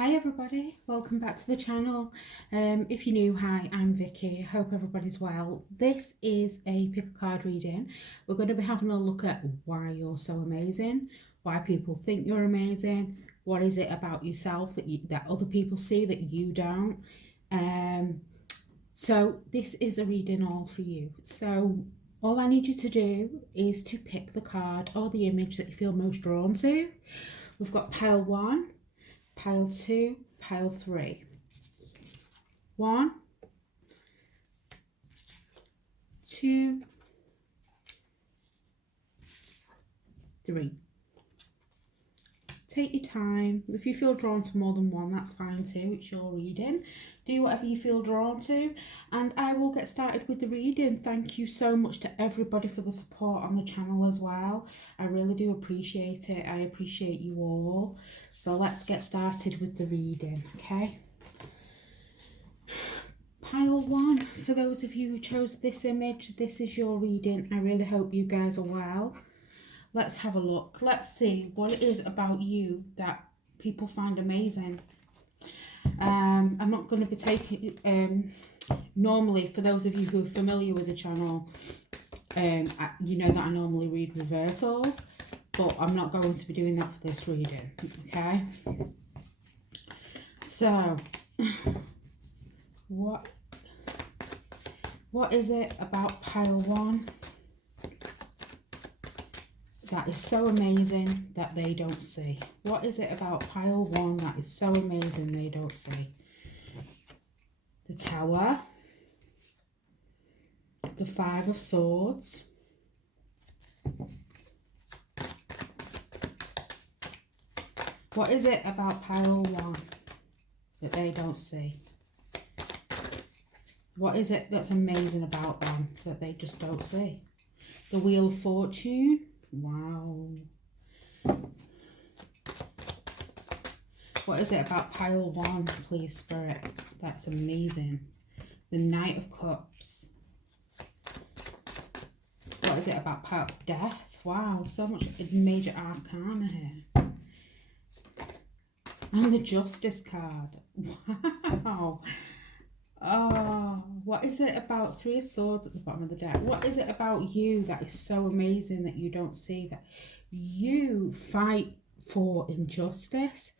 Hi everybody, welcome back to the channel. If you're new, hi, I'm Vicky. Hope everybody's well. This is a pick a card reading. We're going to be having a look at why you're so amazing, why people think you're amazing, what is it about yourself that other people see that you don't. So this is a reading all for you. So all I need you to do is to pick the card or the image that you feel most drawn to. We've got pile 1, pile 2, pile 3. 1, 2, 3. Take your time. If you feel drawn to more than one, that's fine too. It's your reading. Do whatever you feel drawn to, and I will get started with the reading. Thank you so much to everybody for the support on the channel as well. I really do appreciate it. I appreciate you all. So let's get started with the reading, okay? Pile 1, for those of you who chose this image, this is your reading. I really hope you guys are well. Let's have a look. Let's see what it is about you that people find amazing. I'm not going to be taking, normally for those of you who are familiar with the channel, you know that I normally read reversals, but I'm not going to be doing that for this reading, okay? So, what is it about pile 1 that is so amazing that they don't see? What is it about pile 1 that is so amazing they don't see? The Tower, the 5 of Swords, what is it about pile 1 that they don't see? What is it that's amazing about them that they just don't see? The Wheel of Fortune. Wow. What is it about pile 1, please, Spirit? That's amazing. The Knight of Cups. What is it about pile Death? Wow, so much major arcana here. And the Justice card. Wow. Oh, what is it about 3 of Swords at the bottom of the deck? What is it about you that is so amazing that you don't see? That you fight for injustice.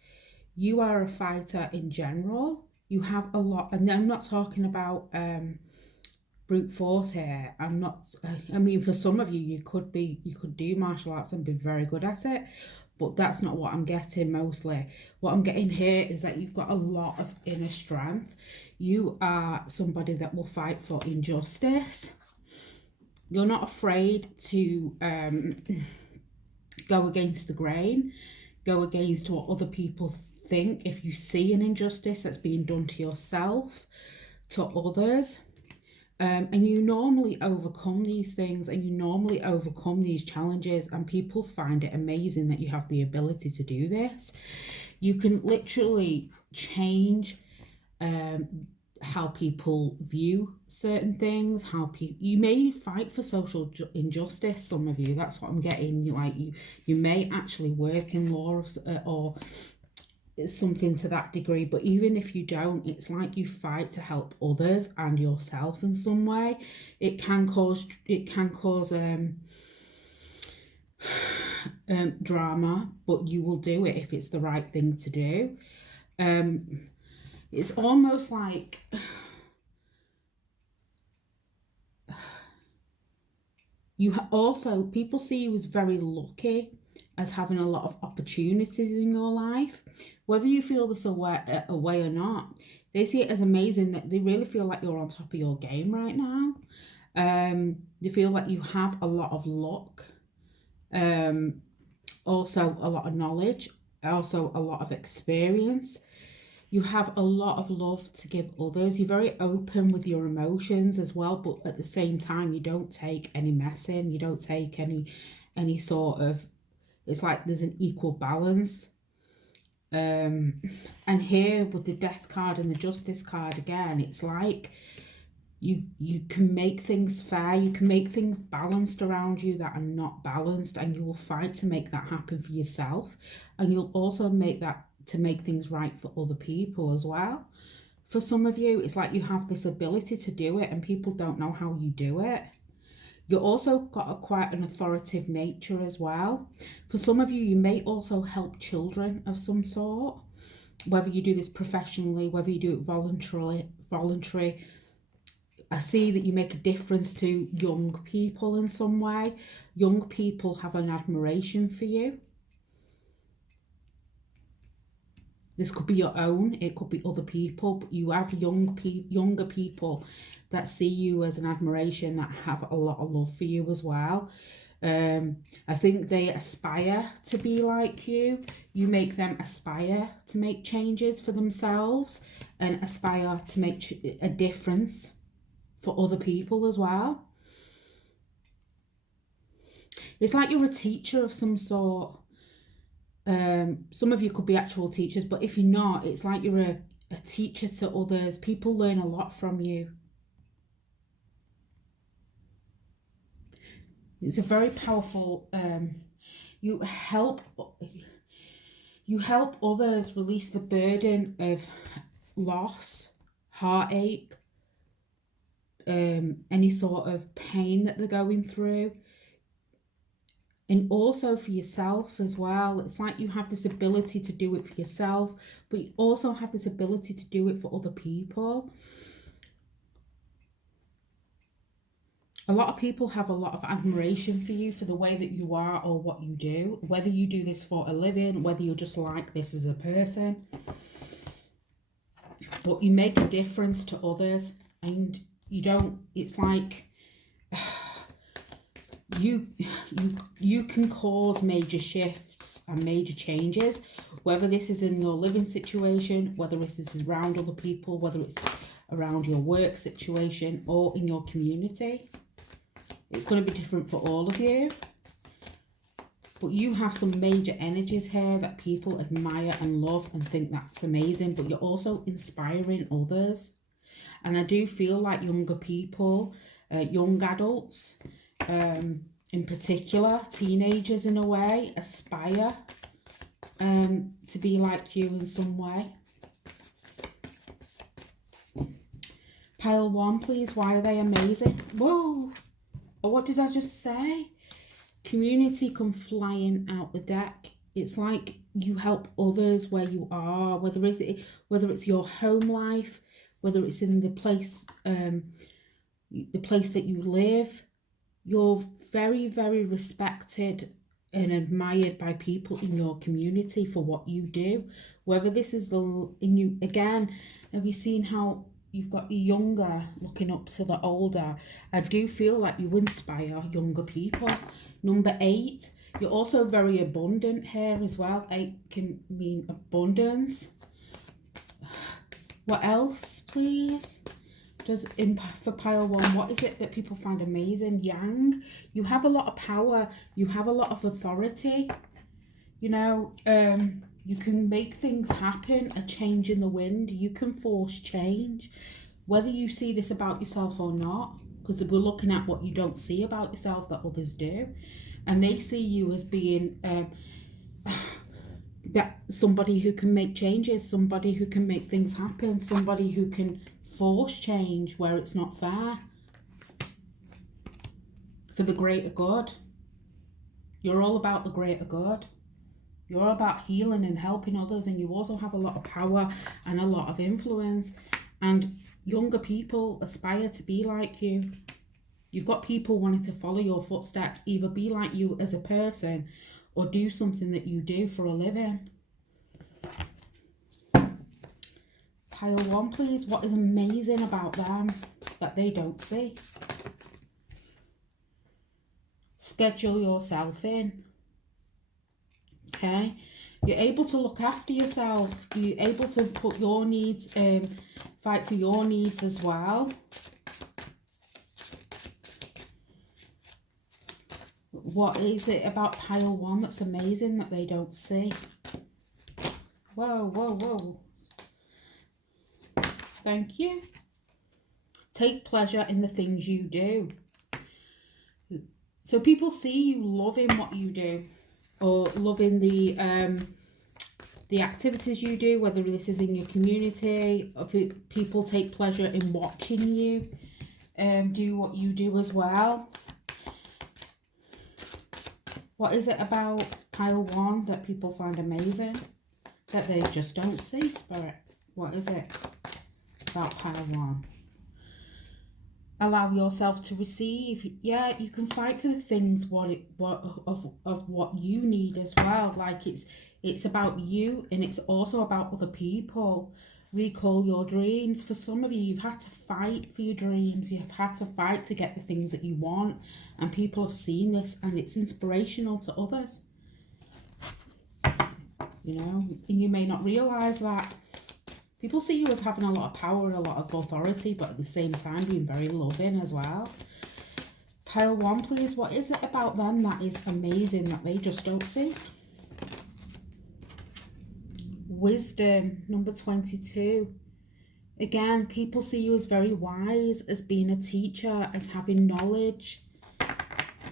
You are a fighter in general. You have a lot, and I'm not talking about brute force here. I'm not, I mean, for some of you, you could do martial arts and be very good at it, but that's not what I'm getting mostly. What I'm getting here is that you've got a lot of inner strength. You are somebody that will fight for injustice. You're not afraid to go against the grain, go against what other people think. If you see an injustice that's being done to yourself, to others, and you normally overcome these things, and you normally overcome these challenges, and people find it amazing that you have the ability to do this. You can literally change how people view certain things, you may fight for social injustice, some of you, that's what I'm getting. You may actually work in law or something to that degree, but even if you don't, it's like you fight to help others and yourself in some way. It can cause drama, but you will do it if it's the right thing to do. It's almost like people see you as very lucky, as having a lot of opportunities in your life. Whether you feel this away or not, they see it as amazing, that they really feel like you're on top of your game right now. They feel like you have a lot of luck, also a lot of knowledge, also a lot of experience. You have a lot of love to give others. You're very open with your emotions as well, but at the same time, you don't take any messing. You don't take any sort of, it's like there's an equal balance. And here with the Death card and the Justice card again, it's like You can make things fair, you can make things balanced around you that are not balanced, and you will fight to make that happen for yourself. And you'll also make that to make things right for other people as well. For some of you, it's like you have this ability to do it and people don't know how you do it. You've also got quite an authoritative nature as well. For some of you, you may also help children of some sort, whether you do this professionally, whether you do it voluntary. I see that you make a difference to young people in some way. Young people have an admiration for you. This could be your own, it could be other people, but you have younger people that see you as an admiration, that have a lot of love for you as well. I think they aspire to be like you. You make them aspire to make changes for themselves and aspire to make a difference for other people as well. It's like you're a teacher of some sort. Some of you could be actual teachers, but if you're not, it's like you're a teacher to others. People learn a lot from you. It's a very powerful, you help others release the burden of loss, heartache, any sort of pain that they're going through. And also for yourself as well. It's like you have this ability to do it for yourself, but you also have this ability to do it for other people. A lot of people have a lot of admiration for you for the way that you are or what you do, whether you do this for a living, whether you're just like this as a person. But you make a difference to others, and you don't, it's like you can cause major shifts and major changes, whether this is in your living situation, whether this is around other people, whether it's around your work situation or in your community. It's going to be different for all of you. But you have some major energies here that people admire and love and think that's amazing, but you're also inspiring others. And I do feel like younger people, young adults, in particular, teenagers in a way, aspire to be like you in some way. Pile 1, please. Why are they amazing? Whoa! Oh, what did I just say? Community come flying out the deck. It's like you help others where you are, whether it's your home life, whether it's in the place that you live. You're very, very respected and admired by people in your community for what you do. Whether this is again, have you seen how you've got the younger looking up to the older? I do feel like you inspire younger people. Number 8, you're also very abundant here as well. 8 can mean abundance. What else, please? For pile 1, what is it that people find amazing? Yang. You have a lot of power. You have a lot of authority. You know, you can make things happen, a change in the wind. You can force change, whether you see this about yourself or not, because we're looking at what you don't see about yourself that others do. And they see you as being that somebody who can make changes, somebody who can make things happen, somebody who can force change where it's not fair, for the greater good. You're all about the greater good. You're all about healing and helping others, and you also have a lot of power and a lot of influence, and younger people aspire to be like you. You've got people wanting to follow your footsteps, either be like you as a person or do something that you do for a living. Pile 1, please. What is amazing about them that they don't see? Schedule yourself in. Okay? You're able to look after yourself. You're able to put your needs, fight for your needs as well. What is it about pile 1 that's amazing that they don't see? Whoa, whoa, whoa. Thank you. Take pleasure in the things you do. So people see you loving what you do, or loving the activities you do, whether this is in your community, or people take pleasure in watching you do what you do as well. What is it about pile 1 that people find amazing that they just don't see, Spirit? What is it about pile 1? Allow yourself to receive. Yeah, you can fight for the things of what you need as well. Like it's about you, and it's also about other people. Recall your dreams. For some of you, you've had to fight for your dreams. You've had to fight to get the things that you want, and people have seen this, and it's inspirational to others. You know, and you may not realize that. People see you as having a lot of power, a lot of authority, but at the same time being very loving as well. Pile 1, please. What is it about them that is amazing that they just don't see? Wisdom, number 22. Again, people see you as very wise, as being a teacher, as having knowledge.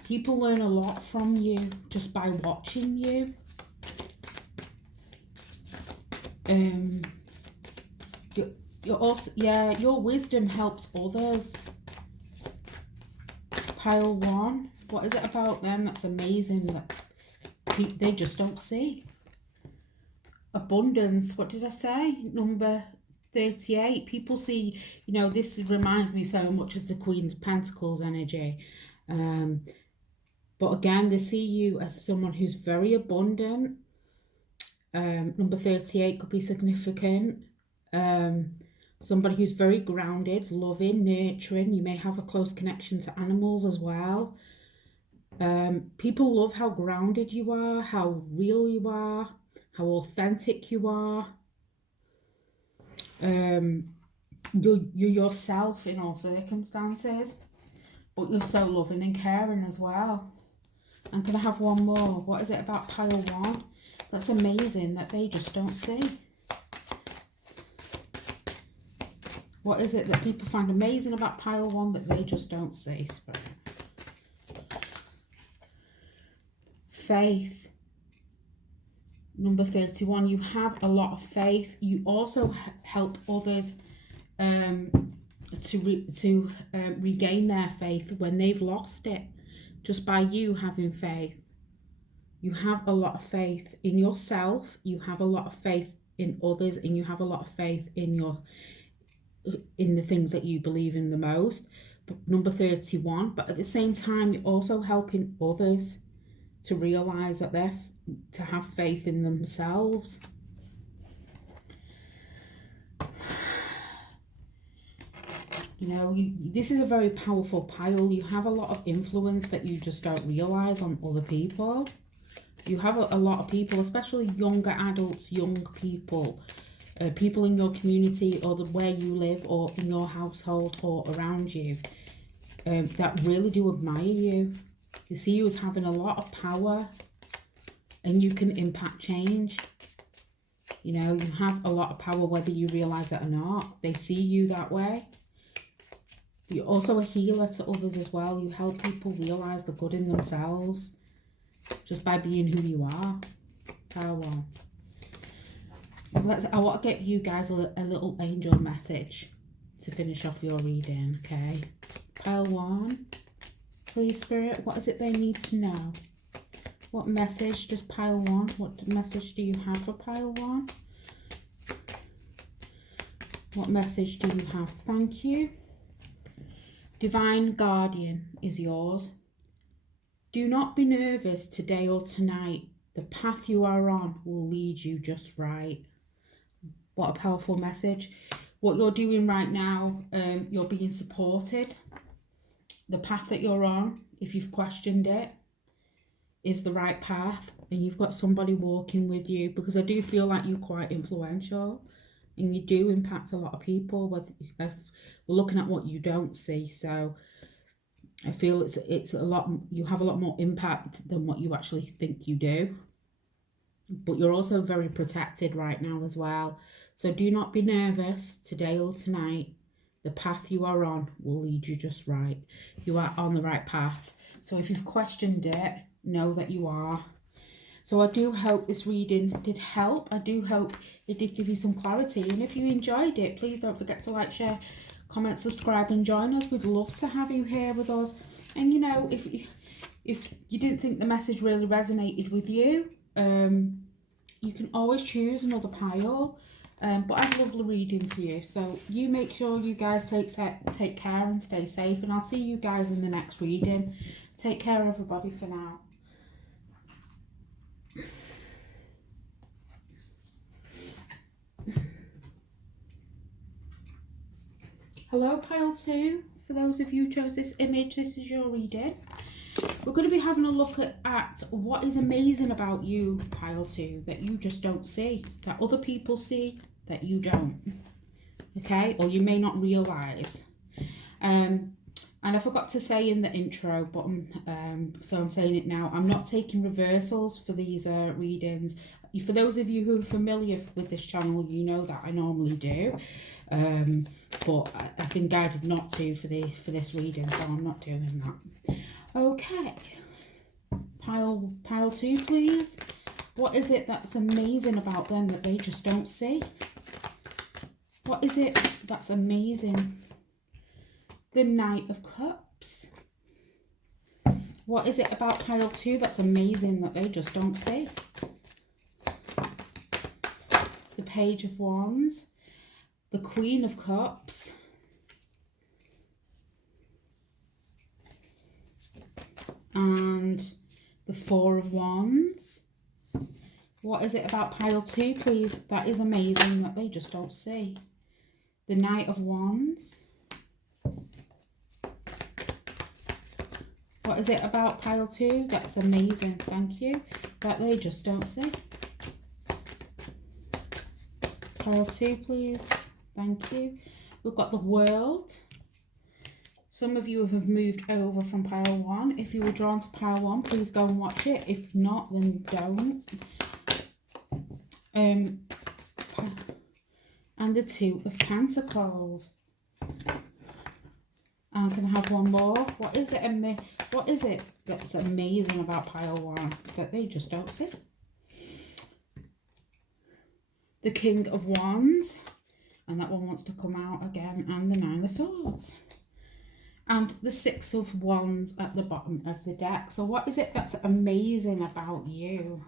People learn a lot from you just by watching you. You're also, yeah, your wisdom helps others. Pile 1, what is it about them that's amazing that they just don't see? Abundance, what did I say? Number 38, people see, you know, this reminds me so much of the Queen of Pentacles energy. But again, they see you as someone who's very abundant. Number 38 could be significant. Somebody who's very grounded, loving, nurturing. You may have a close connection to animals as well. People love how grounded you are, how real you are, how authentic you are. You're yourself in all circumstances, but you're so loving and caring as well. I'm going to have one more. What is it about pile 1 that's amazing that they just don't see? What is it that people find amazing about pile 1 that they just don't see, Spirit? Faith. Number 31, you have a lot of faith. You also help others to regain their faith when they've lost it, just by you having faith. You have a lot of faith in yourself, you have a lot of faith in others, and you have a lot of faith in the things that you believe in the most. But number 31, but at the same time, you're also helping others to realize that to have faith in themselves. You know, this is a very powerful pile. You have a lot of influence that you just don't realize on other people. You have a lot of people, especially younger adults, young people, people in your community or where you live or in your household or around you, that really do admire you. They see you as having a lot of power, and you can impact change. You know, you have a lot of power whether you realize it or not. They see you that way. You're also a healer to others as well. You help people realize the good in themselves just by being who you are. Power. I want to get you guys a little angel message to finish off your reading, okay? Pile 1, please, Spirit, what is it they need to know? What message does pile 1, what message do you have for pile 1? What message do you have? Thank you. Divine Guardian is yours. Do not be nervous today or tonight. The path you are on will lead you just right. What a powerful message. What you're doing right now, you're being supported. The path that you're on, if you've questioned it, is the right path, and you've got somebody walking with you, because I do feel like you're quite influential and you do impact a lot of people. If we're looking at what you don't see, so I feel it's a lot, you have a lot more impact than what you actually think you do. But you're also very protected right now as well. So do not be nervous today or tonight. The path you are on will lead you just right. You are on the right path. So if you've questioned it, know that you are. So I do hope this reading did help. I do hope it did give you some clarity. And if you enjoyed it, please don't forget to like, share, comment, subscribe and join us. We'd love to have you here with us. And you know, if you didn't think the message really resonated with you, you can always choose another pile. But I've a lovely reading for you. So you make sure you guys take care and stay safe. And I'll see you guys in the next reading. Take care, everybody, for now. Hello, pile 2. For those of you who chose this image, this is your reading. We're going to be having a look at what is amazing about you, pile 2, that you just don't see, that other people see, that you don't. Okay, or you may not realise. And I forgot to say in the intro, but so I'm saying it now. I'm not taking reversals for these readings. For those of you who are familiar with this channel, you know that I normally do. But I've been guided not to for this reading, so I'm not doing that. Okay, pile 2, please. What is it that's amazing about them that they just don't see? What is it that's amazing? The Knight of Cups. What is it about pile 2 that's amazing that they just don't see? The Page of Wands. The Queen of Cups. And the Four of Wands. What is it about pile 2, please, that is amazing that they just don't see? The Knight of Wands. What is it about pile 2 that's amazing, thank you, that they just don't see? Pile 2, please. Thank you. We've got the World. Some of you have moved over from pile 1. If you were drawn to pile 1, please go and watch it. If not, then don't. And the Two of Pentacles. And can I have one more? What is it that's amazing about pile 1 that they just don't see? The King of Wands. And that one wants to come out again. And the Nine of Swords. And the Six of Wands at the bottom of the deck. So what is it that's amazing about you?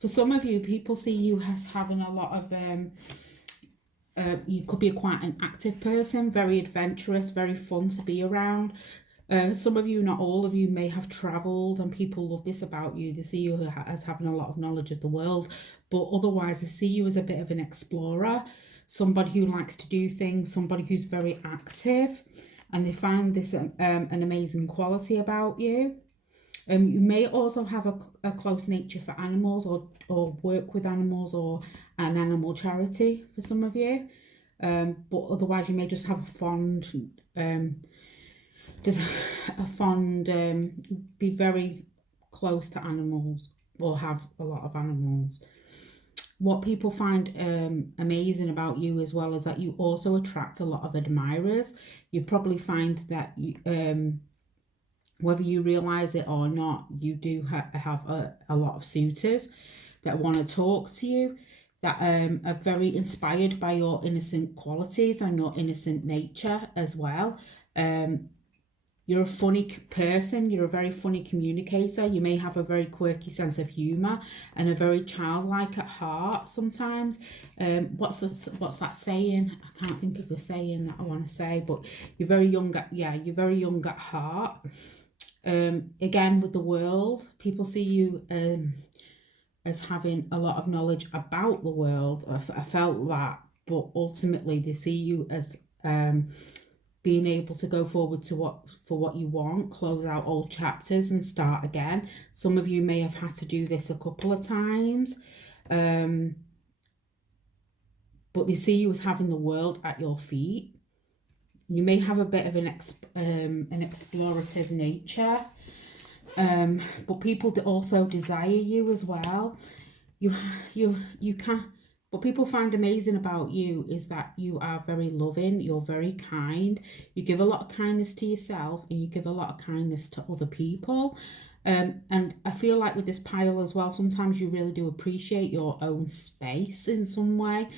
For some of you, people see you as having a lot of... you could be quite an active person, very adventurous, very fun to be around. Some of you, not all of you, may have travelled, and people love this about you. They see you as having a lot of knowledge of the world, but otherwise they see you as a bit of an explorer, somebody who likes to do things, somebody who's very active, and they find this an amazing quality about you. You may also have a close nature for animals, or work with animals, or an animal charity for some of you. But otherwise you may just have a fond, be very close to animals, or have a lot of animals. What people find amazing about you as well is that you also attract a lot of admirers. You probably find that whether you realize it or not, you do have a lot of suitors that want to talk to you, that are very inspired by your innocent qualities and your innocent nature as well. You're a funny person. You're a very funny communicator. You may have a very quirky sense of humour and a very childlike at heart sometimes. What's that saying? I can't think of the saying that I want to say, but you're very young at heart. Again, with the World, people see you as having a lot of knowledge about the world. I felt that, but ultimately they see you as being able to go forward to what you want, close out old chapters and start again. Some of you may have had to do this a couple of times, but they see you as having the world at your feet. You may have a bit of an explorative nature, but people also desire you as well. You What people find amazing about you is that you are very loving, you're very kind, you give a lot of kindness to yourself, and you give a lot of kindness to other people. And I feel like with this pile as well, sometimes you really do appreciate your own space in some way.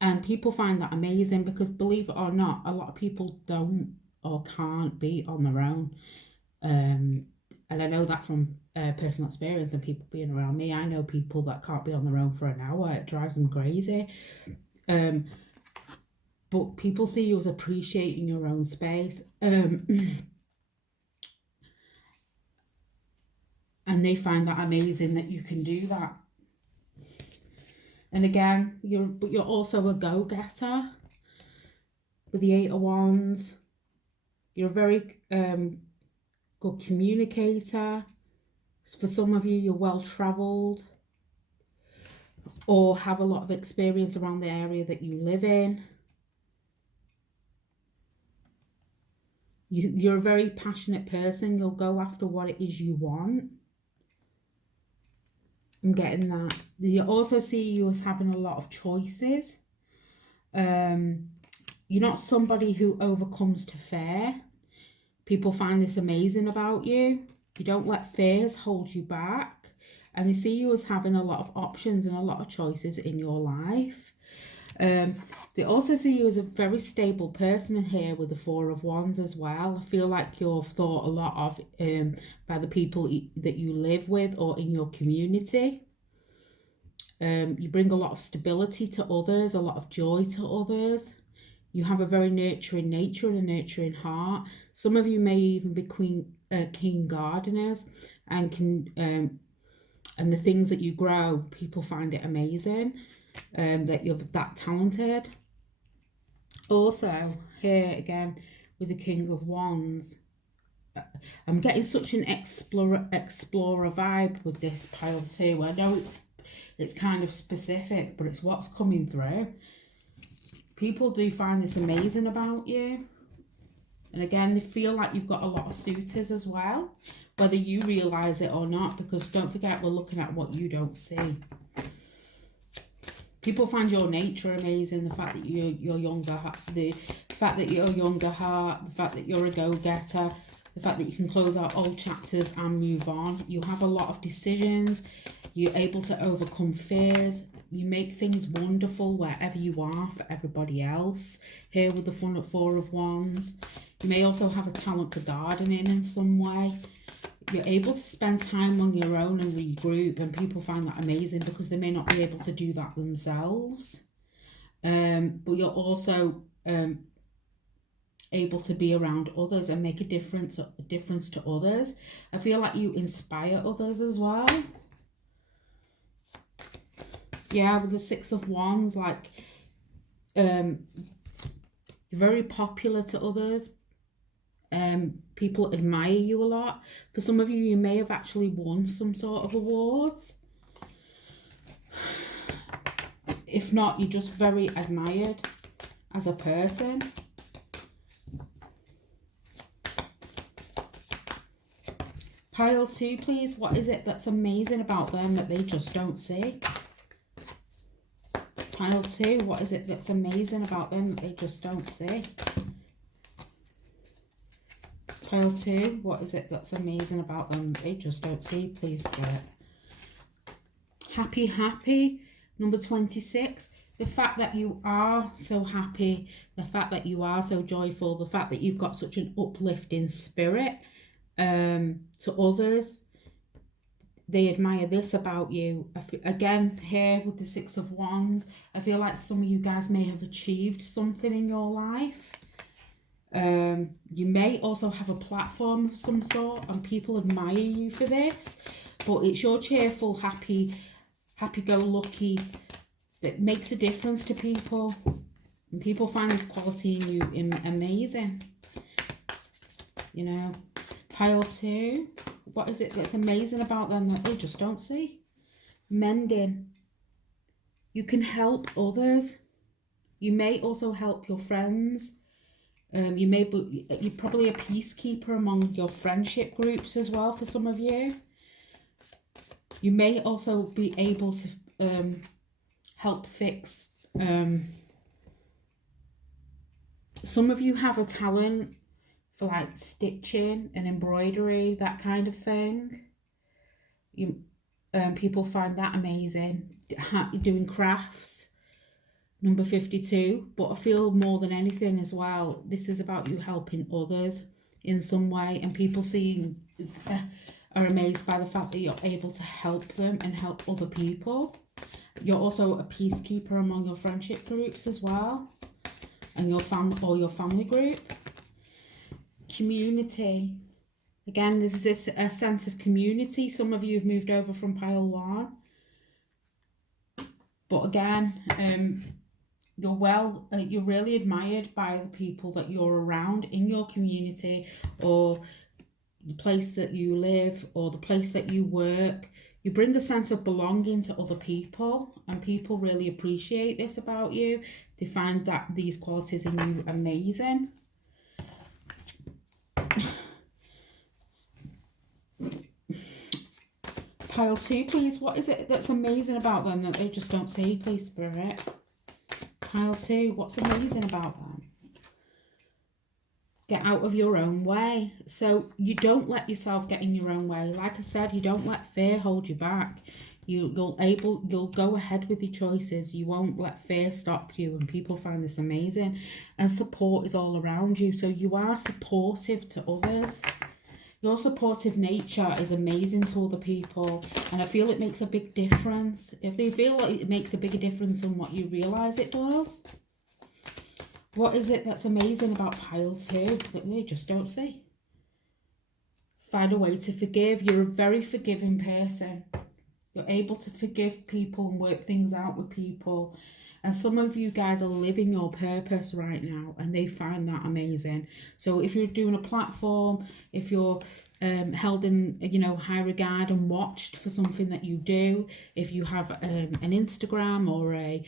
And people find that amazing because, believe it or not, a lot of people don't or can't be on their own. And I know that from personal experience and people being around me. I know people that can't be on their own for an hour. It drives them crazy. But people see you as appreciating your own space. And they find that amazing that you can do that. And again, you're also a go-getter with the 8 of Wands. You're a very good communicator. For some of you, you're well-travelled or have a lot of experience around the area that you live in. You're a very passionate person. You'll go after what it is you want. I'm getting that. You also see you as having a lot of choices. You're not somebody who overcomes to fear. People find this amazing about you. You don't let fears hold you back. And they see you as having a lot of options and a lot of choices in your life. They also see you as a very stable person in here with the 4 of Wands as well. I feel like you're thought a lot of by the people that you live with or in your community. You bring a lot of stability to others, a lot of joy to others. You have a very nurturing nature and a nurturing heart. Some of you may even be keen gardeners and can and the things that you grow, people find it amazing that you're that talented. Also, here again with the King of Wands, I'm getting such an explorer vibe with this pile too. I know it's kind of specific, but it's what's coming through. People do find this amazing about you. And again, they feel like you've got a lot of suitors as well, whether you realise it or not, because don't forget, we're looking at what you don't see. People find your nature amazing, the fact that you're younger, the fact that you're a younger heart, the fact that you're a go-getter, the fact that you can close out old chapters and move on. You have a lot of decisions. You're able to overcome fears. You make things wonderful wherever you are for everybody else. Here with the 4 of Wands. You may also have a talent for gardening in some way. You're able to spend time on your own and regroup, and people find that amazing because they may not be able to do that themselves. But you're also able to be around others and make a difference to others. I feel like you inspire others as well. Yeah, with the 6 of Wands, like you're very popular to others. People admire you a lot. For some of you, you may have actually won some sort of awards. If not, you're just very admired as a person. Pile 2, please. What is it that's amazing about them that they just don't see? Pile 2, what is it that's amazing about them that they just don't see? Pile 2, what is it that's amazing about them that they just don't see? Please, Spirit. Happy, number 26. The fact that you are so happy, the fact that you are so joyful, the fact that you've got such an uplifting spirit to others. They admire this about you. Again, here with the 6 of Wands, I feel like some of you guys may have achieved something in your life. You may also have a platform of some sort and people admire you for this, but it's your cheerful, happy-go-lucky that makes a difference to people, and people find this quality in you amazing. You know, pile 2, what is it that's amazing about them that they just don't see? Mending. You can help others. You may also help your friends. You're probably a peacekeeper among your friendship groups as well for some of you. You may also be able to help fix. Some of you have a talent for like stitching and embroidery, that kind of thing. People find that amazing. Doing crafts, number 52. But I feel more than anything as well, this is about you helping others in some way, and people are amazed by the fact that you're able to help them and help other people. You're also a peacekeeper among your friendship groups as well, and your family group. Community. Again, there's this a sense of community. Some of you have moved over from pile 1. But again, you're really admired by the people that you're around in your community, or the place that you live, or the place that you work. You bring a sense of belonging to other people, and people really appreciate this about you. They find that these qualities in you amazing. Pile 2, please. What is it that's amazing about them that they just don't see, please, Spirit? Pile 2, what's amazing about them? Get out of your own way. So you don't let yourself get in your own way. Like I said, you don't let fear hold you back. You'll go ahead with your choices. You won't let fear stop you, and people find this amazing. And support is all around you. So you are supportive to others. Your supportive nature is amazing to other people, and I feel it makes a big difference. If they feel like it makes a bigger difference than what you realise it does. What is it that's amazing about pile 2 that they just don't see? Find a way to forgive. You're a very forgiving person. You're able to forgive people and work things out with people. And some of you guys are living your purpose right now, and they find that amazing. So if you're doing a platform, if you're held in, high regard and watched for something that you do, if you have an Instagram or a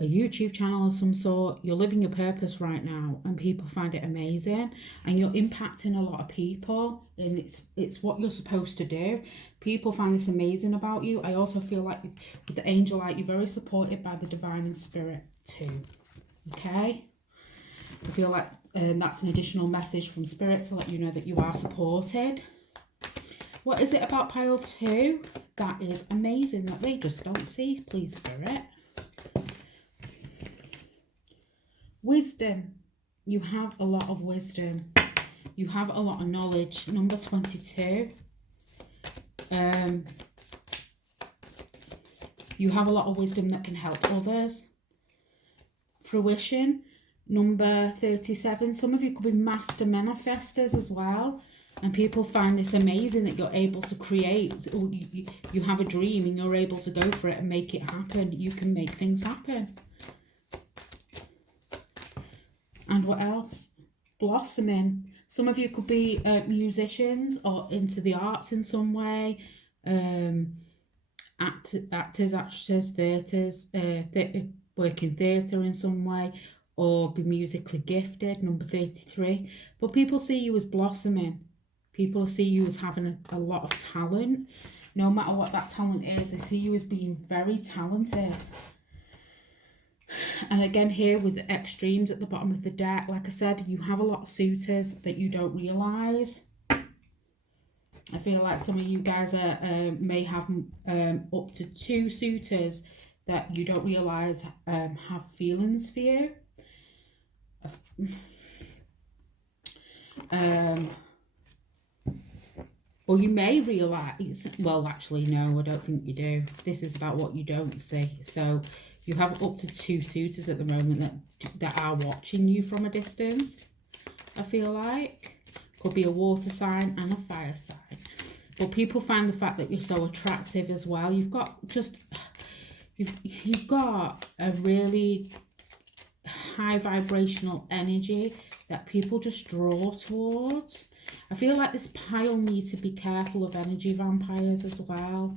YouTube channel of some sort, you're living your purpose right now, and people find it amazing, and you're impacting a lot of people, and it's what you're supposed to do. People find this amazing about you. I also feel like with the angel light, you're very supported by the divine and spirit too. Okay, I feel like that's an additional message from spirit to let you know that you are supported. What is it about pile 2 that is amazing that they just don't see, please, spirit? Wisdom. You have a lot of wisdom. You have a lot of knowledge. Number 22. You have a lot of wisdom that can help others. Fruition. Number 37. Some of you could be master manifestors as well. And people find this amazing that you're able to create. You have a dream and you're able to go for it and make it happen. You can make things happen. And what else? Blossoming. Some of you could be musicians or into the arts in some way. Actors, actresses, theatres, work in theatre in some way, or be musically gifted, number 33. But people see you as blossoming. People see you as having a lot of talent. No matter what that talent is, they see you as being very talented. And again, here with the extremes at the bottom of the deck, like I said, you have a lot of suitors that you don't realise. I feel like some of you guys may have up to 2 suitors that you don't realise have feelings for you. Or you may realise, well, actually, no, I don't think you do. This is about what you don't see. So you have up to 2 suitors at the moment that are watching you from a distance, I feel like. Could be a water sign and a fire sign. But people find the fact that you're so attractive as well. You've got a really high vibrational energy that people just draw towards. I feel like this pile needs to be careful of energy vampires as well.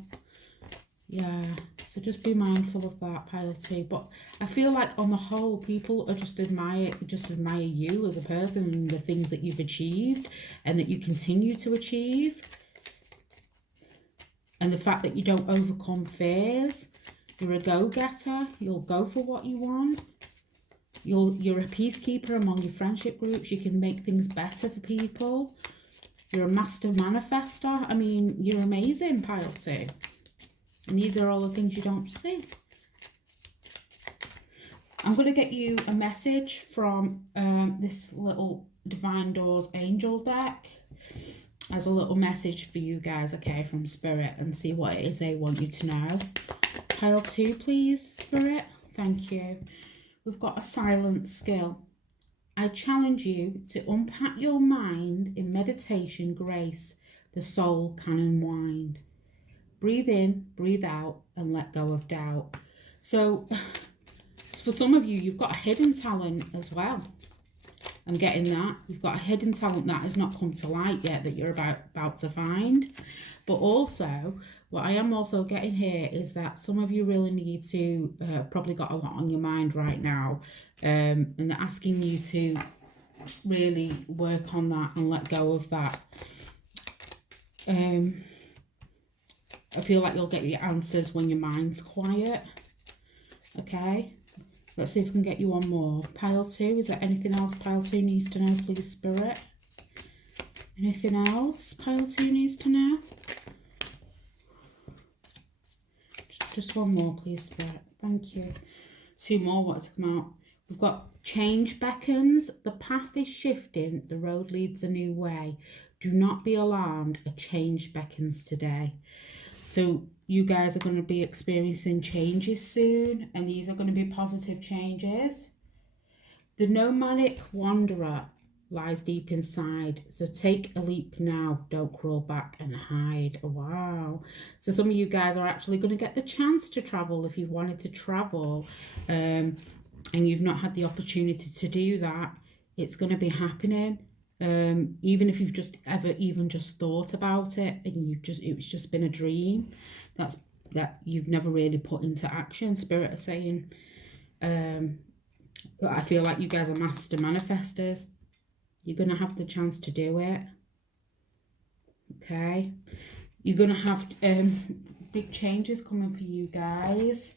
Yeah, so just be mindful of that, pile 2. But I feel like on the whole, people are just admire you as a person and the things that you've achieved and that you continue to achieve. And the fact that you don't overcome fears. You're a go-getter. You'll go for what you want. You're a peacekeeper among your friendship groups. You can make things better for people. You're a master manifester. I mean, you're amazing, pile 2. And these are all the things you don't see. I'm going to get you a message from this little Divine Doors Angel deck as a little message for you guys, okay, from Spirit, and see what it is they want you to know. Pile 2, please, Spirit. Thank you. We've got a silent skill. I challenge you to unpack your mind in meditation grace. The soul can unwind. Breathe in, breathe out, and let go of doubt. So, for some of you, you've got a hidden talent as well. I'm getting that. You've got a hidden talent that has not come to light yet that you're about to find. But also, what I am also getting here is that some of you really need to, probably got a lot on your mind right now. And they're asking you to really work on that and let go of that. I feel like you'll get your answers when your mind's quiet. Okay. Let's see if we can get you one more. Pile 2, is there anything else Pile 2 needs to know, please, Spirit? Anything else Pile 2 needs to know? Just one more, please, Spirit. Thank you. 2 more want to come out. We've got change beckons. The path is shifting. The road leads a new way. Do not be alarmed. A change beckons today. So you guys are going to be experiencing changes soon, and these are going to be positive changes. The nomadic wanderer lies deep inside, so take a leap now. Don't crawl back and hide. Wow. So some of you guys are actually going to get the chance to travel if you've wanted to travel, and you've not had the opportunity to do that. It's going to be happening. Even if you've just even thought about it and it's just been a dream that you've never really put into action. Spirit are saying, I feel like you guys are master manifestors. You're going to have the chance to do it. Okay. You're going to have big changes coming for you guys.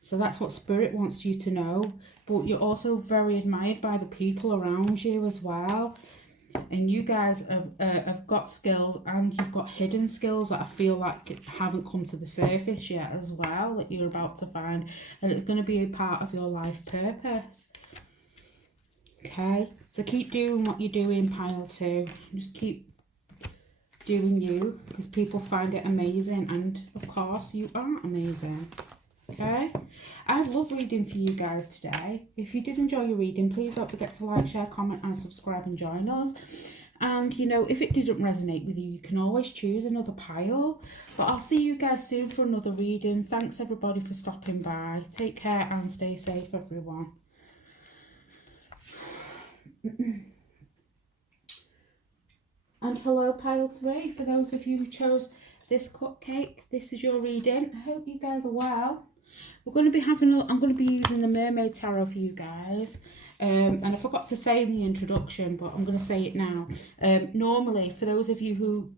So that's what Spirit wants you to know. But you're also very admired by the people around you as well. And you guys have got skills, and you've got hidden skills that I feel like haven't come to the surface yet as well, that you're about to find. And it's going to be a part of your life purpose. Okay? So keep doing what you're doing, Pile 2. Just keep doing you, because people find it amazing. And, of course, you are amazing. Okay, I love reading for you guys today. If you did enjoy your reading, please don't forget to like, share, comment and subscribe and join us. And you know, if it didn't resonate with you, you can always choose another pile. But I'll see you guys soon for another reading. Thanks everybody for stopping by. Take care and stay safe, everyone. And hello, pile 3. For those of you who chose this cupcake, this is your reading. I hope you guys are well. We're going to be I'm going to be using the Mermaid Tarot for you guys. And I forgot to say in the introduction, but I'm going to say it now. Normally, for those of you who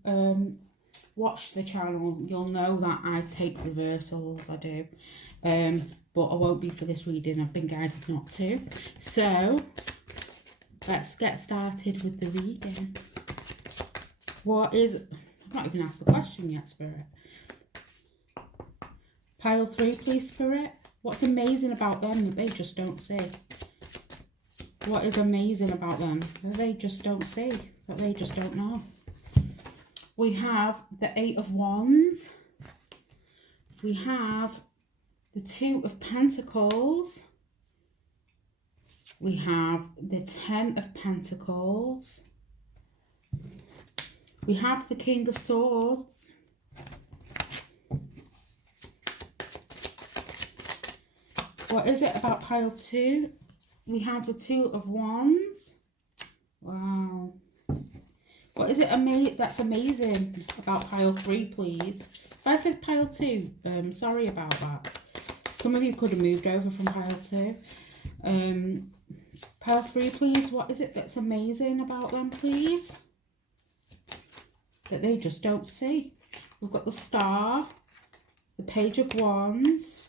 watch the channel, you'll know that I take reversals. I do. But I won't be for this reading. I've been guided not to. So, let's get started with the reading. I've not even asked the question yet, Spirit. Pile 3, please, Spirit. What's amazing about them that they just don't see? What is amazing about them that they just don't see, that they just don't know? We have the 8 of Wands. We have the 2 of Pentacles. We have the 10 of Pentacles. We have the King of Swords. What is it about pile 2? We have the 2 of Wands. Wow. What is it that's amazing about pile 3, please? If I said pile 2, sorry about that. Some of you could have moved over from pile 2. Pile 3, please. What is it that's amazing about them, please? That they just don't see. We've got the Star, the Page of Wands,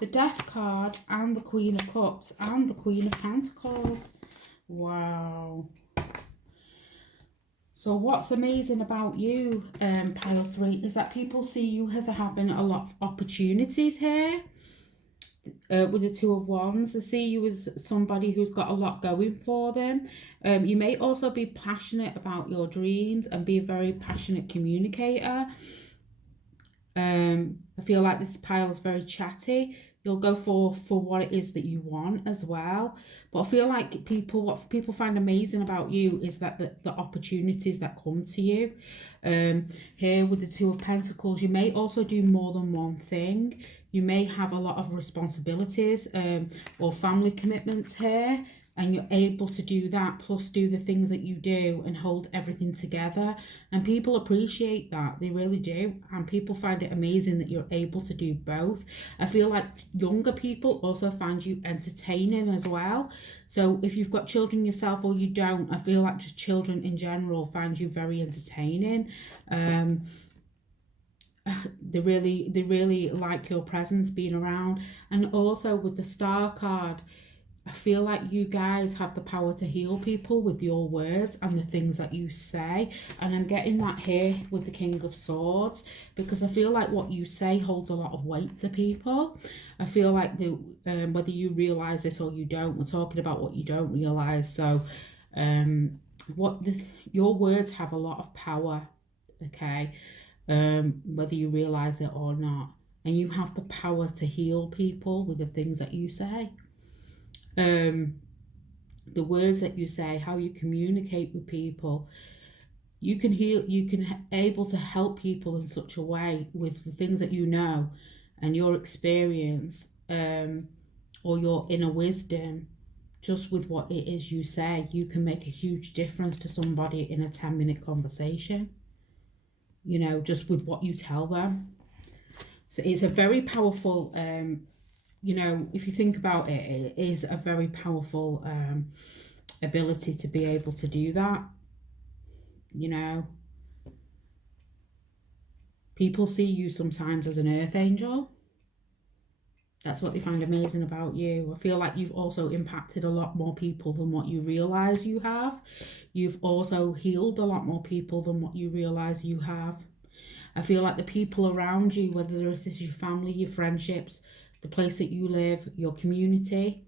the Death card, and the Queen of Cups, and the Queen of Pentacles. Wow. So what's amazing about you, pile 3, is that people see you as having a lot of opportunities here. With the Two of Wands, I see you as somebody who's got a lot going for them. You may also be passionate about your dreams and be a very passionate communicator. I feel like this pile is very chatty. You'll go for what it is that you want as well. But I feel like what people find amazing about you is that the opportunities that come to you. Here with the Two of Pentacles, you may also do more than one thing. You may have a lot of responsibilities or family commitments here, and you're able to do that, plus do the things that you do and hold everything together. And people appreciate that, they really do. And people find it amazing that you're able to do both. I feel like younger people also find you entertaining as well. So if you've got children yourself or you don't, I feel like just children in general find you very entertaining. They really like your presence being around. And also with the Star card, I feel like you guys have the power to heal people with your words and the things that you say. And I'm getting that here with the King of Swords, because I feel like what you say holds a lot of weight to people. I feel like whether you realise this or you don't, we're talking about what you don't realise. So your words have a lot of power, okay? Whether you realise it or not. And you have the power to heal people with the things that you say. The words that you say, how you communicate with people, you can heal, able to help people in such a way with the things that you know and your experience, or your inner wisdom. Just with what it is you say, you can make a huge difference to somebody in a 10-minute conversation, you know, just with what you tell them. So it's a very powerful, you know, if you think about it, it is a very powerful ability to be able to do that. You know, people see you sometimes as an earth angel. That's what they find amazing about you. I feel like you've also impacted a lot more people than what you realise you have. You've also healed a lot more people than what you realise you have. I feel like the people around you, whether it is your family, your friendships, the place that you live, your community,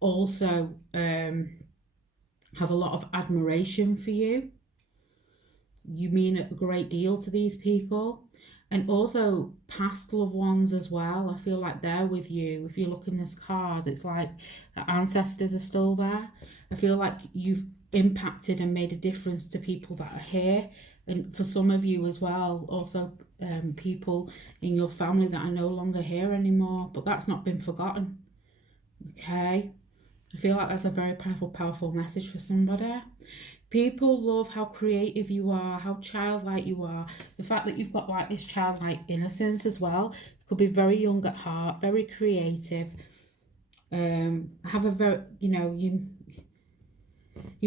also have a lot of admiration for you. You mean a great deal to these people. And also past loved ones as well. I feel like they're with you. If you look in this card, it's like the ancestors are still there. I feel like you've impacted and made a difference to people that are here. And for some of you as well, also people in your family that are no longer here anymore. But that's not been forgotten. Okay? I feel like that's a very powerful message for somebody. People love how creative you are, how childlike you are. The fact that you've got like this childlike innocence as well. You could be very young at heart, very creative. Have a very, you know, you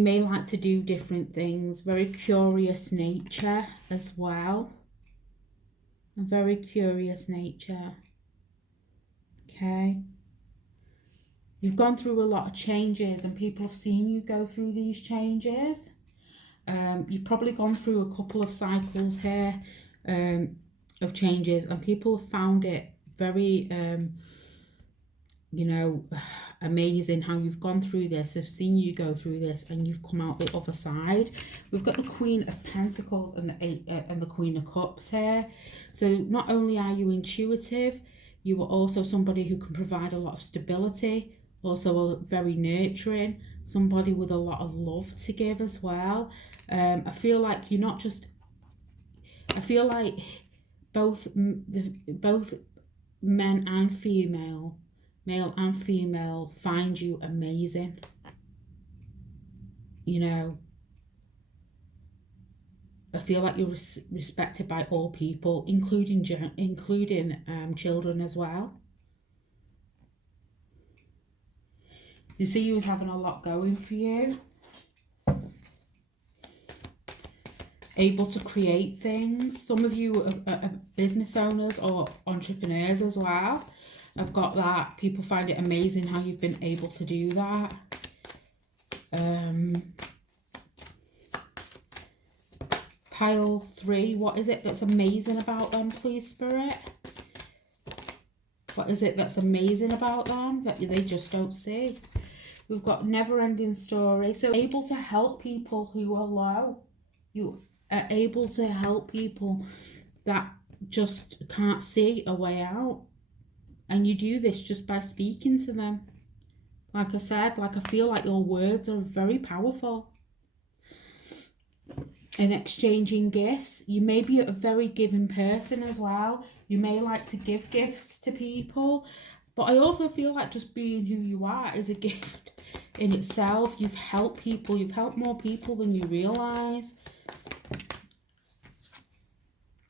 may like to do different things. Very curious nature as well. A very curious nature. Okay. You've gone through a lot of changes and people have seen you go through these changes. You've probably gone through a couple of cycles here of changes, and people have found it very, you know, amazing how you've gone through this. They've seen you go through this and you've come out the other side. We've got the Queen of Pentacles and the Queen of Cups here. So not only are you intuitive, you are also somebody who can provide a lot of stability, also very nurturing, somebody with a lot of love to give as well. I feel like you're not just, I feel like both men and female, male and female, find you amazing. You know, I feel like you're respected by all people, including children as well. You see you as having a lot going for you. able to create things. Some of you are business owners or entrepreneurs as well. I've got that. People find it amazing how you've been able to do that. Pile 3, what is it that's amazing about them, please, Spirit? What is it that's amazing about them that they just don't see? We've got never-ending story. So able to help people who are low. You are able to help people that just can't see a way out. And you do this just by speaking to them. Like I said, like I feel like your words are very powerful. And exchanging gifts. You may be a very giving person as well. You may like to give gifts to people. But I also feel like just being who you are is a gift in itself. You've helped people. You've helped more people than you realise.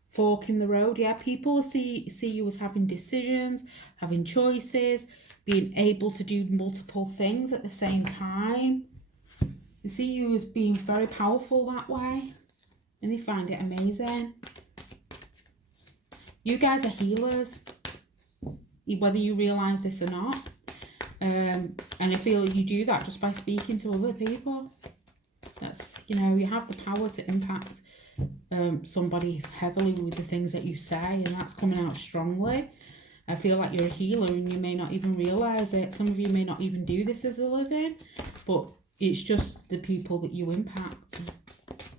Fork in the road. Yeah, people see you as having decisions, having choices, being able to do multiple things at the same time. They see you as being very powerful that way. And they find it amazing. You guys are healers, whether you realise this or not. And I feel you do that just by speaking to other people. That's, you know, you have the power to impact somebody heavily with the things that you say, and that's coming out strongly. I feel like you're a healer and you may not even realise it. Some of you may not even do this as a living, but it's just the people that you impact,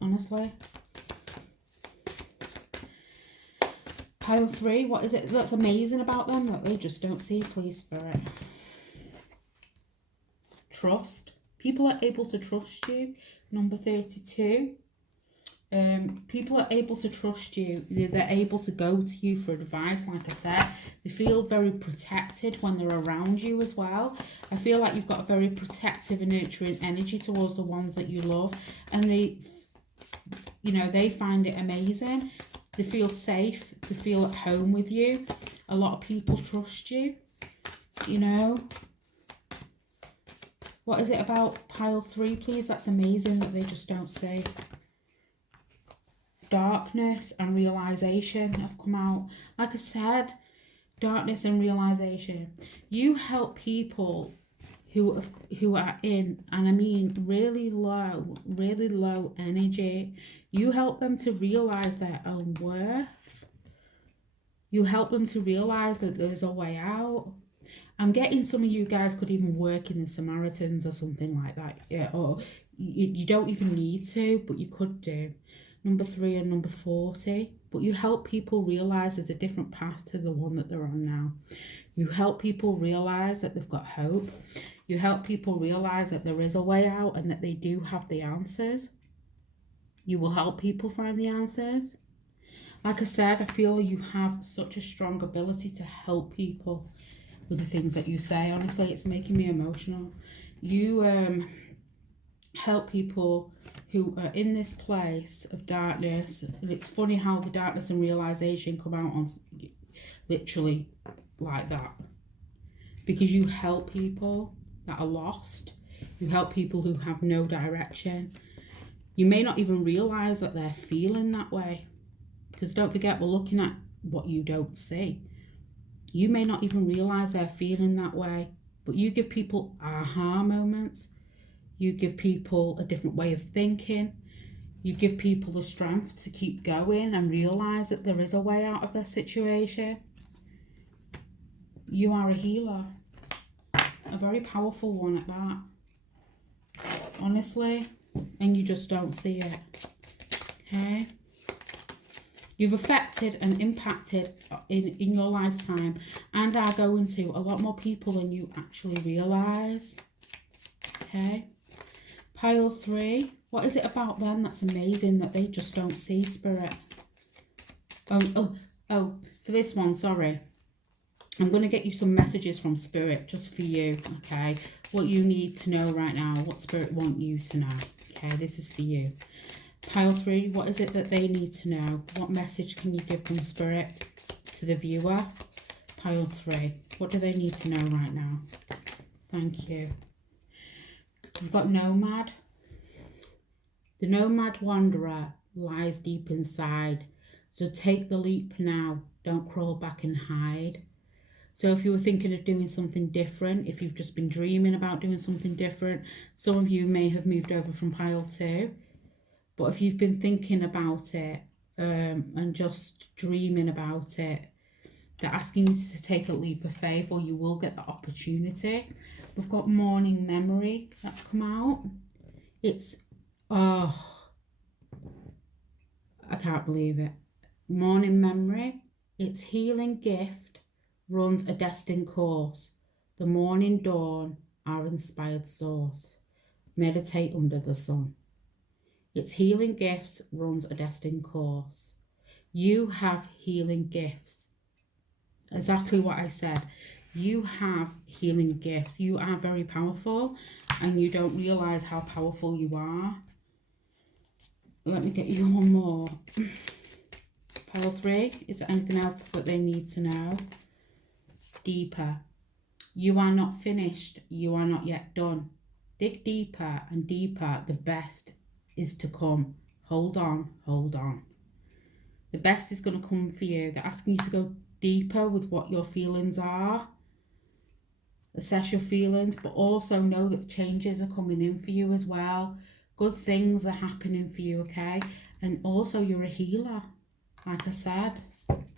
honestly. Pile 3, what is it that's amazing about them that they just don't see, please, Spirit? Trust. People are able to trust you. Number 32. People are able to trust you. They're able to go to you for advice, like I said. They feel very protected when they're around you as well. I feel like you've got a very protective and nurturing energy towards the ones that you love. And they, you know, they find it amazing. They feel safe. They feel at home with you. A lot of people trust you, you know. What is it about pile 3, please? That's amazing that they just don't see. Darkness and realization have come out. Like I said, darkness and realization. You help people who are in, and I mean really low energy. You help them to realize their own worth. You help them to realize that there's a way out. I'm getting some of you guys could even work in the Samaritans or something like that. Yeah, or you don't even need to, but you could do. Number 3 and number 40. But you help people realize there's a different path to the one that they're on now. You help people realize that they've got hope. You help people realize that there is a way out and that they do have the answers. You will help people find the answers. Like I said, I feel you have such a strong ability to help people with the things that you say. Honestly, it's making me emotional. You help people who are in this place of darkness. And it's funny how the darkness and realization come out on literally like that. Because you help people that are lost. You help people who have no direction. You may not even realize that they're feeling that way. Because don't forget, we're looking at what you don't see. You may not even realize they're feeling that way. But you give people aha moments. You give people a different way of thinking. You give people the strength to keep going and realize that there is a way out of their situation. You are a healer. A very powerful one at that. Honestly. And you just don't see it. Okay? You've affected and impacted in your lifetime and are going to a lot more people than you actually realise. Okay? Pile 3. What is it about them that's amazing that they just don't see, Spirit? Oh, for this one, sorry. I'm going to get you some messages from Spirit just for you, okay? What you need to know right now, what Spirit want you to know. Okay, this is for you. Pile 3, what is it that they need to know? What message can you give from Spirit to the viewer? Pile 3, what do they need to know right now? Thank you. We've got Nomad. The Nomad Wanderer lies deep inside. So take the leap now. Don't crawl back and hide. So if you were thinking of doing something different, if you've just been dreaming about doing something different, some of you may have moved over from pile 2. But if you've been thinking about it and just dreaming about it, they're asking you to take a leap of faith, or you will get the opportunity. We've got morning memory that's come out. It's, oh, I can't believe it. Morning memory, its healing gift runs a destined course. The morning dawn, our inspired source. Meditate under the sun. Its healing gifts runs a destined course. You have healing gifts. Exactly what I said. You have healing gifts. You are very powerful and you don't realize how powerful you are. Let me get you one more. Pile 3. Is there anything else that they need to know? Deeper. You are not finished. You are not yet done. Dig deeper and deeper. The best is to come. Hold on, hold on. The best is going to come for you. They're asking you to go deeper with what your feelings are. Assess your feelings, but also know that changes are coming in for you as well. Good things are happening for you, okay? And also you're a healer, like I said,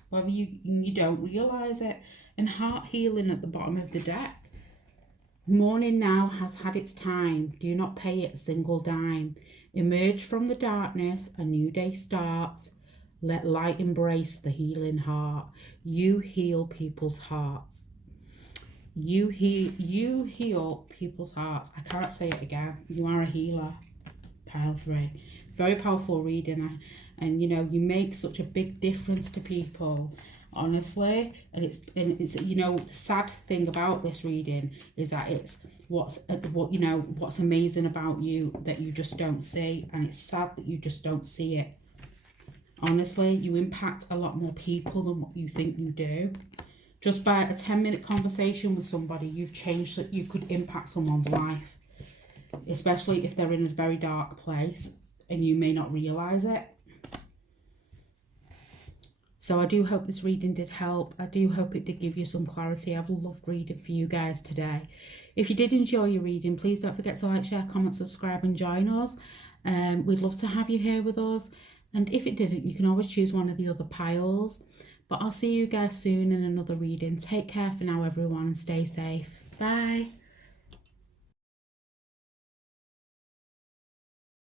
whether you don't realise it. And heart healing at the bottom of the deck. Morning now has had its time. Do not pay it a single dime. Emerge from the darkness, a new day starts. Let light embrace the healing heart. You heal people's hearts. You heal people's hearts. I can't say it again. You are a healer. Pile 3. Very powerful reading. And you know, you make such a big difference to people, honestly. And it's you know, the sad thing about this reading is that it's what's amazing about you that you just don't see, and it's sad that you just don't see it. Honestly, you impact a lot more people than what you think you do. Just by a 10-minute conversation with somebody, you've changed, that you could impact someone's life, especially if they're in a very dark place and you may not realise it. So I do hope this reading did help. I do hope it did give you some clarity. I've loved reading for you guys today. If you did enjoy your reading, please don't forget to like, share, comment, subscribe and join us. We'd love to have you here with us. And if it didn't, you can always choose one of the other piles. But I'll see you guys soon in another reading. Take care for now, everyone, and stay safe. Bye.